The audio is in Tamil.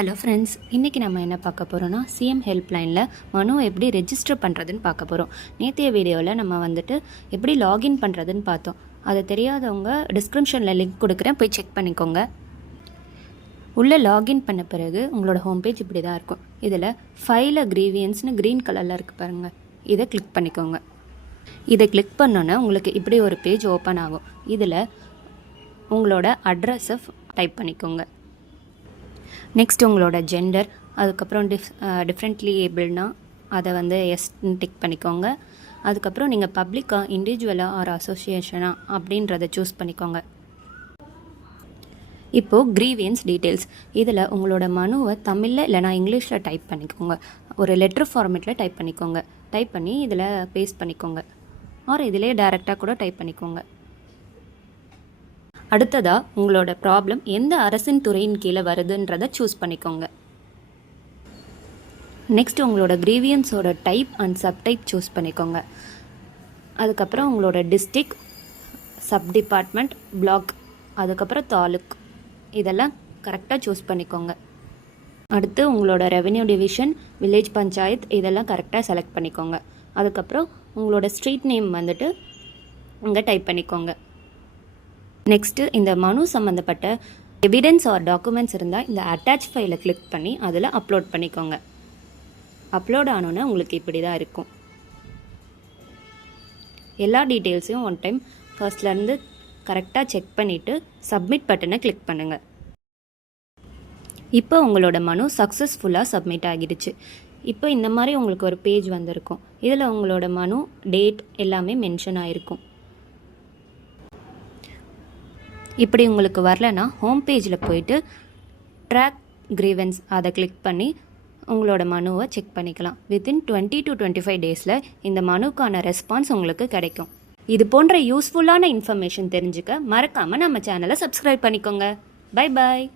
ஹலோ ஃப்ரெண்ட்ஸ், இன்றைக்கி நம்ம என்ன பார்க்க போகிறோன்னா சிஎம் ஹெல்ப்லைனில் மனுவை எப்படி ரெஜிஸ்டர் பண்ணுறதுன்னு பார்க்க போகிறோம். நேற்றைய வீடியோவில் நம்ம வந்துட்டு எப்படி லாகின் பண்ணுறதுன்னு பார்த்தோம். அது தெரியாதவங்க டிஸ்கிரிப்ஷனில் லிங்க் கொடுக்குறேன், போய் செக் பண்ணிக்கோங்க. உள்ளே லாகின் பண்ண பிறகு உங்களோட ஹோம் பேஜ் இப்படி தான் இருக்கும். இதில் ஃபைல் கிரீவியன்ஸ்னு க்ரீன் கலரில் இருக்குது பாருங்கள், இதை கிளிக் பண்ணிக்கோங்க. இதை கிளிக் பண்ணோன்னே உங்களுக்கு இப்படி ஒரு பேஜ் ஓப்பன் ஆகும். இதில் உங்களோட அட்ரஸை டைப் பண்ணிக்கோங்க. நெக்ஸ்ட் உங்களோட ஜெண்டர், அதுக்கப்புறம் டிஃப்ரெண்ட்லி ஏபிள்னா அதை வந்து எஸ்ன்னு டிக் பண்ணிக்கோங்க. அதுக்கப்புறம் நீங்கள் பப்ளிக்காக, இண்டிவிஜுவலாக ஆர் அசோசியேஷனா அப்படின்றத சூஸ் பண்ணிக்கோங்க. இப்போது கிரீவியன்ஸ் டீட்டெயில்ஸ், இதில் உங்களோட மனுவை தமிழில் இல்லைனா இங்கிலீஷில் டைப் பண்ணிக்கோங்க. ஒரு லெட்டர் ஃபார்மேட்டில் டைப் பண்ணிக்கோங்க. டைப் பண்ணி இதில் பேஸ்ட் பண்ணிக்கோங்க. ஆர் இதிலே டைரெக்டாக கூட டைப் பண்ணிக்கோங்க. அடுத்ததாக உங்களோட ப்ராப்ளம் எந்த அரசின் துறையின் கீழே வருதுன்றதை சூஸ் பண்ணிக்கோங்க. நெக்ஸ்ட் உங்களோட கிரீவியன்ஸோட டைப் அண்ட் சப்டைப் சூஸ் பண்ணிக்கோங்க. அதுக்கப்புறம் உங்களோட டிஸ்ட்ரிக்ட், சப் டிபார்ட்மெண்ட், பிளாக், அதுக்கப்புறம் தாலுக், இதெல்லாம் கரெக்டாக சூஸ் பண்ணிக்கோங்க. அடுத்து உங்களோட ரெவென்யூ டிவிஷன், வில்லேஜ் பஞ்சாயத், இதெல்லாம் கரெக்டாக செலக்ட் பண்ணிக்கோங்க. அதுக்கப்புறம் உங்களோட ஸ்ட்ரீட் நேம் வந்துட்டு இங்கே டைப் பண்ணிக்கோங்க. நெக்ஸ்ட்டு இந்த மனு சம்மந்தப்பட்ட எவிடன்ஸ் ஆர் டாக்குமெண்ட்ஸ் இருந்தால் இந்த அட்டாச் ஃபைலை கிளிக் பண்ணி அதில் அப்லோட் பண்ணிக்கோங்க. அப்லோட் ஆனோன்னே உங்களுக்கு இப்படி தான் இருக்கும். எல்லா டீட்டெயில்ஸையும் ஒன் டைம் ஃபர்ஸ்ட்லேருந்து கரெக்டாக செக் பண்ணிவிட்டு சப்மிட் பட்டனை கிளிக் பண்ணுங்கள். இப்போ உங்களோட மனு சக்ஸஸ்ஃபுல்லாக சப்மிட் ஆகிடுச்சு. இப்போ இந்த மாதிரி உங்களுக்கு ஒரு பேஜ் வந்திருக்கும். இதில் உங்களோட மனு டேட் எல்லாமே மென்ஷன் ஆகிருக்கும். இப்படி உங்களுக்கு வரலன்னா ஹோம் பேஜில் போயிட்டு ட்ராக் கிரீவன்ஸ் அதை கிளிக் பண்ணி உங்களோட மனுவை செக் பண்ணிக்கலாம். வித்தின் 20 to 25 டேஸில் இந்த மனுக்கான ரெஸ்பான்ஸ் உங்களுக்கு கிடைக்கும். இது போன்ற யூஸ்ஃபுல்லான இன்ஃபர்மேஷன் தெரிஞ்சுக்க மறக்காமல் நம்ம சேனலை சப்ஸ்கிரைப் பண்ணிக்கோங்க. Bye bye.